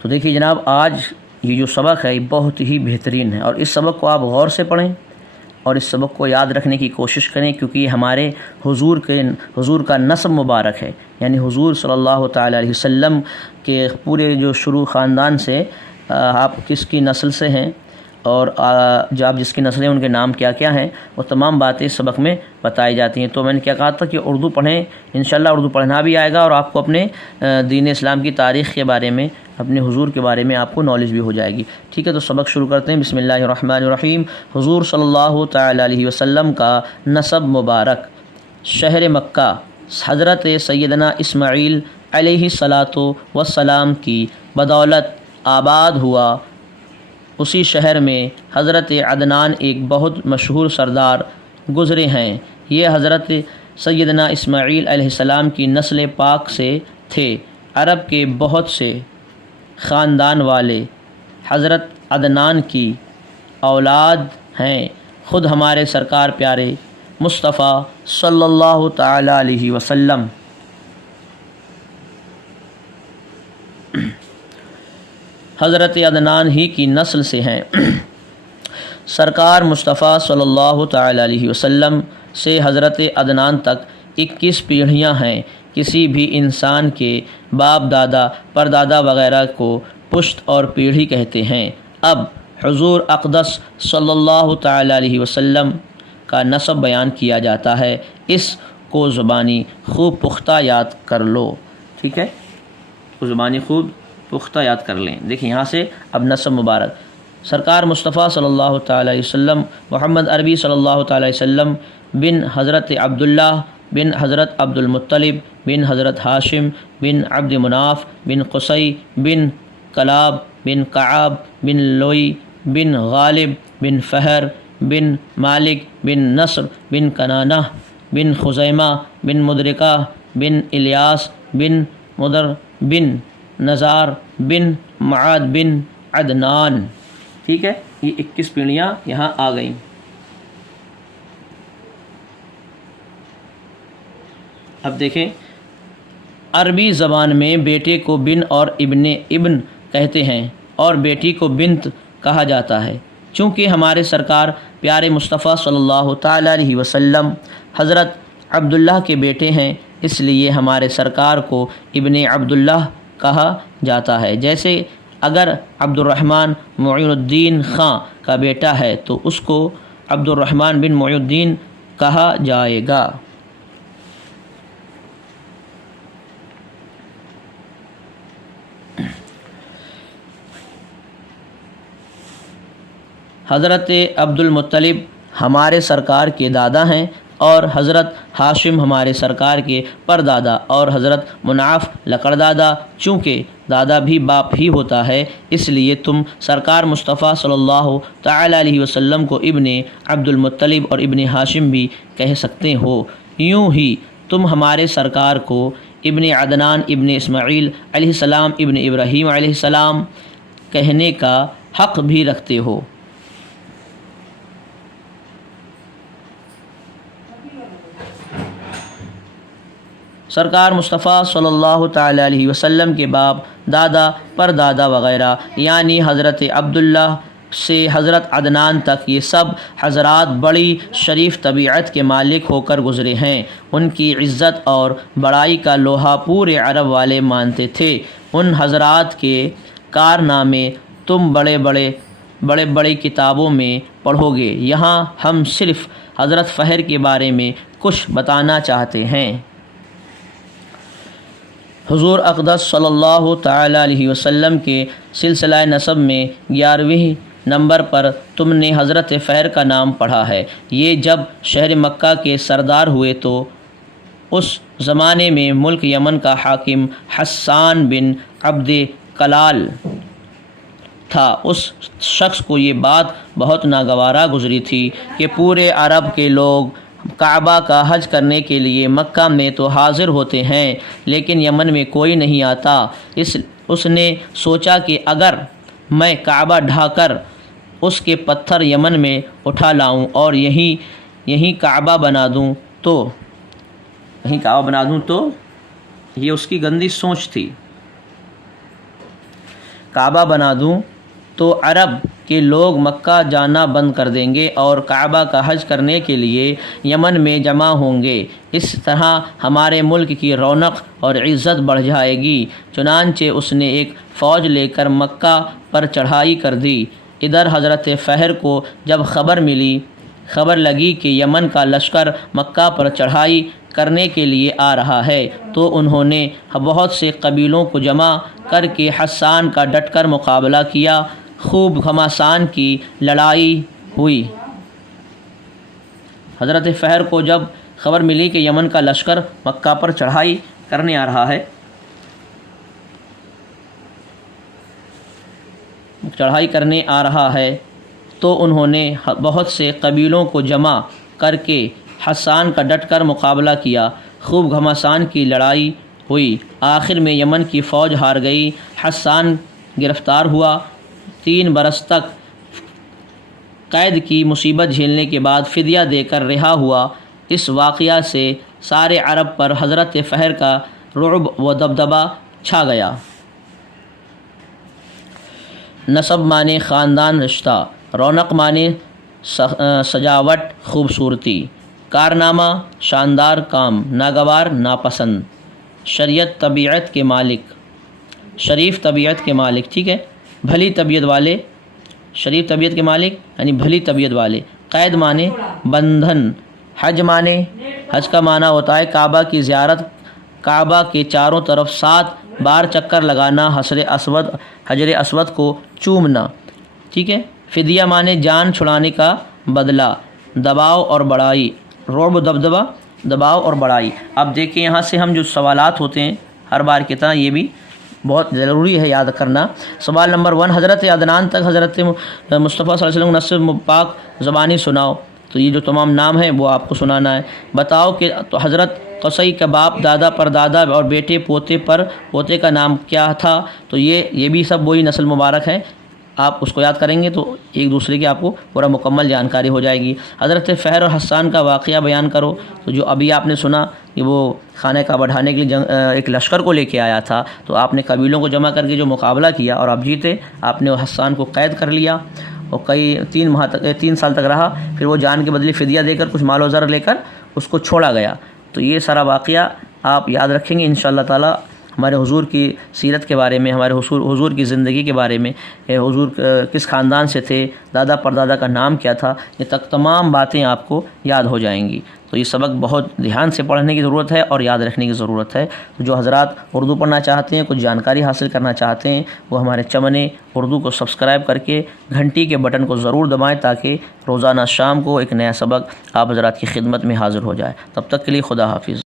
تو دیکھیے جناب، آج یہ جو سبق ہے یہ بہت ہی بہترین ہے، اور اس سبق کو آپ غور سے پڑھیں اور اس سبق کو یاد رکھنے کی کوشش کریں، کیونکہ یہ ہمارے حضور کا نسب مبارک ہے، یعنی حضور صلی اللہ تعالیٰ علیہ وسلم کے پورے جو شروع خاندان سے آپ کس کی نسل سے ہیں، اور جو آپ جس کی نسل ہیں ان کے نام کیا کیا ہیں، وہ تمام باتیں اس سبق میں بتائی جاتی ہیں۔ تو میں نے کیا کہا تھا کہ اردو پڑھیں، انشاءاللہ اردو پڑھنا بھی آئے گا، اور آپ کو اپنے دین اسلام کی تاریخ کے بارے میں، اپنے حضور کے بارے میں آپ کو نالج بھی ہو جائے گی۔ ٹھیک ہے، تو سبق شروع کرتے ہیں۔ بسم اللہ الرحمن الرحیم۔ حضور صلی اللہ تعالیٰ علیہ وسلم کا نسب مبارک شہر مکہ حضرت سیدنا اسماعیل علیہ الصلاۃ والسلام کی بدولت آباد ہوا۔ اسی شہر میں حضرت عدنان ایک بہت مشہور سردار گزرے ہیں۔ یہ حضرت سیدنا اسماعیل علیہ السلام کی نسل پاک سے تھے۔ عرب کے بہت سے خاندان والے حضرت عدنان کی اولاد ہیں۔ خود ہمارے سرکار پیارے مصطفیٰ صلی اللہ تعالیٰ علیہ وسلم حضرت عدنان ہی کی نسل سے ہیں۔ سرکار مصطفیٰ صلی اللہ تعالیٰ علیہ وسلم سے حضرت عدنان تک 21 پیڑھیاں ہیں۔ کسی بھی انسان کے باپ دادا پردادا وغیرہ کو پشت اور پیڑھی کہتے ہیں۔ اب حضور اقدس صلی اللہ تعالیٰ علیہ وسلم کا نسب بیان کیا جاتا ہے۔ اس کو زبانی خوب پختہ یاد کر لو۔ ٹھیک ہے، زبانی خوب پختہ یاد کر لیں۔ دیکھیں یہاں سے اب نسب مبارک سرکار مصطفیٰ صلی اللہ تعالیٰ علیہ وسلم محمد عربی صلی اللہ تعالیٰ علیہ وسلم بن حضرت عبداللہ بن حضرت عبد المطلب بن حضرت ہاشم بن عبد مناف بن قصی بن کلاب بن کعب بن لوئی بن غالب بن فہر بن مالک بن نصر بن کنانہ بن خزیمہ بن مدرکہ بن الیاس بن مدر بن نزار بن معاد بن عدنان۔ ٹھیک ہے، یہ 21 پیڑھیاں یہاں آ گئیں۔ اب دیکھیں، عربی زبان میں بیٹے کو بن اور ابن کہتے ہیں، اور بیٹی کو بنت کہا جاتا ہے۔ چونکہ ہمارے سرکار پیارے مصطفیٰ صلی اللہ تعالیٰ علیہ وسلم حضرت عبداللہ کے بیٹے ہیں، اس لیے ہمارے سرکار کو ابن عبداللہ کہا جاتا ہے۔ جیسے اگر عبد الرحمن معین الدین خاں کا بیٹا ہے تو اس کو عبد الرحمن بن معین الدین کہا جائے گا۔ حضرت عبد المطلب ہمارے سرکار کے دادا ہیں، اور حضرت ہاشم ہمارے سرکار کے پردادا، اور حضرت مناف لقڑدادا۔ چونکہ دادا بھی باپ ہی ہوتا ہے، اس لیے تم سرکار مصطفیٰ صلی اللہ تعالیٰ علیہ وسلم کو ابن عبد المطلب اور ابن ہاشم بھی کہہ سکتے ہو۔ یوں ہی تم ہمارے سرکار کو ابن عدنان ابن اسماعیل علیہ السلام ابن ابراہیم علیہ السلام کہنے کا حق بھی رکھتے ہو۔ سرکار مصطفیٰ صلی اللہ تعالیٰ علیہ وسلم کے باپ دادا پردادا وغیرہ یعنی حضرت عبداللہ سے حضرت عدنان تک یہ سب حضرات بڑی شریف طبیعت کے مالک ہو کر گزرے ہیں۔ ان کی عزت اور بڑائی کا لوہا پورے عرب والے مانتے تھے۔ ان حضرات کے کارنامے تم بڑے بڑے کتابوں میں پڑھو گے۔ یہاں ہم صرف حضرت فہر کے بارے میں کچھ بتانا چاہتے ہیں۔ حضور اقدس صلی اللہ تعالیٰ علیہ وسلم کے سلسلہ نسب میں 11ویں نمبر پر تم نے حضرت فہر کا نام پڑھا ہے۔ یہ جب شہر مکہ کے سردار ہوئے تو اس زمانے میں ملک یمن کا حاکم حسان بن عبد کلال تھا۔ اس شخص کو یہ بات بہت ناگوارہ گزری تھی کہ پورے عرب کے لوگ کعبہ کا حج کرنے کے لیے مکہ میں تو حاضر ہوتے ہیں، لیکن یمن میں کوئی نہیں آتا۔ اس نے سوچا کہ اگر میں کعبہ ڈھا کر اس کے پتھر یمن میں اٹھا لاؤں اور یہیں کعبہ بنا دوں تو یہ اس کی گندی سوچ تھی۔ کعبہ بنا دوں تو عرب کے لوگ مکہ جانا بند کر دیں گے اور کعبہ کا حج کرنے کے لیے یمن میں جمع ہوں گے۔ اس طرح ہمارے ملک کی رونق اور عزت بڑھ جائے گی۔ چنانچہ اس نے ایک فوج لے کر مکہ پر چڑھائی کر دی۔ ادھر حضرت فہر کو جب خبر لگی کہ یمن کا لشکر مکہ پر چڑھائی کرنے کے لیے آ رہا ہے تو انہوں نے بہت سے قبیلوں کو جمع کر کے حسان کا ڈٹ کر مقابلہ کیا۔ خوب گھمسان کی لڑائی ہوئی۔ حضرت فہر کو جب خبر ملی کہ یمن کا لشکر مکہ پر چڑھائی کرنے آ رہا ہے تو انہوں نے بہت سے قبیلوں کو جمع کر کے حسان کا ڈٹ کر مقابلہ کیا۔ خوب گھمسان کی لڑائی ہوئی۔ آخر میں یمن کی فوج ہار گئی۔ حسان گرفتار ہوا۔ 3 برس تک قید کی مصیبت جھیلنے کے بعد فدیہ دے کر رہا ہوا۔ اس واقعہ سے سارے عرب پر حضرت فہر کا رعب و دبدبہ چھا گیا۔ نسب معنی خاندان رشتہ، رونق معنی سجاوٹ خوبصورتی، کارنامہ شاندار کام، ناگوار ناپسند، شریف طبیعت کے مالک، ٹھیک ہے، بھلی طبیعت والے، شریف طبیعت کے مالک یعنی بھلی طبیعت والے۔ قید معنی بندھن، حج کا معنی ہوتا ہے کعبہ کی زیارت، کعبہ کے چاروں طرف 7 بار چکر لگانا، حجر اسود کو چومنا، ٹھیک ہے۔ فدیہ معنی جان چھڑانے کا بدلہ، دباؤ اور بڑائی، رعب دبدبہ، دباؤ اور بڑائی۔ اب دیکھیں یہاں سے ہم جو سوالات ہوتے ہیں ہر بار کی طرح یہ بھی بہت ضروری ہے یاد کرنا۔ سوال نمبر 1، حضرت عدنان تک حضرت مصطفیٰ صلی اللہ علیہ وسلم نسب پاک زبانی سناؤ۔ تو یہ جو تمام نام ہیں وہ آپ کو سنانا ہے۔ بتاؤ کہ تو حضرت قصی کا باپ، دادا، پردادا اور بیٹے پوتے کا نام کیا تھا؟ تو یہ بھی سب وہی نسل مبارک ہیں۔ آپ اس کو یاد کریں گے تو ایک دوسرے کی آپ کو پورا مکمل جانکاری ہو جائے گی۔ حضرت فہر اور حسان کا واقعہ بیان کرو۔ تو جو ابھی آپ نے سنا کہ وہ خانہ کعبہ ڈھانے کے لیے ایک لشکر کو لے کے آیا تھا، تو آپ نے قبیلوں کو جمع کر کے جو مقابلہ کیا اور آپ جیتے، آپ نے حسان کو قید کر لیا اور 3 سال تک رہا، پھر وہ جان کے بدلے فدیہ دے کر کچھ مال و زر لے کر اس کو چھوڑا گیا۔ تو یہ سارا واقعہ آپ یاد رکھیں گے انشاءاللہ تعالی۔ ہمارے حضور کی سیرت کے بارے میں، ہمارے حضور کی زندگی کے بارے میں، حضور کس خاندان سے تھے، دادا پردادا کا نام کیا تھا، یہ تمام باتیں آپ کو یاد ہو جائیں گی۔ تو یہ سبق بہت دھیان سے پڑھنے کی ضرورت ہے اور یاد رکھنے کی ضرورت ہے۔ جو حضرات اردو پڑھنا چاہتے ہیں، کچھ جانکاری حاصل کرنا چاہتے ہیں، وہ ہمارے چمن اردو کو سبسکرائب کر کے گھنٹی کے بٹن کو ضرور دبائیں تاکہ روزانہ شام کو ایک نیا سبق آپ حضرات کی خدمت میں حاضر ہو جائے۔ تب تک کے لیے خدا حافظ۔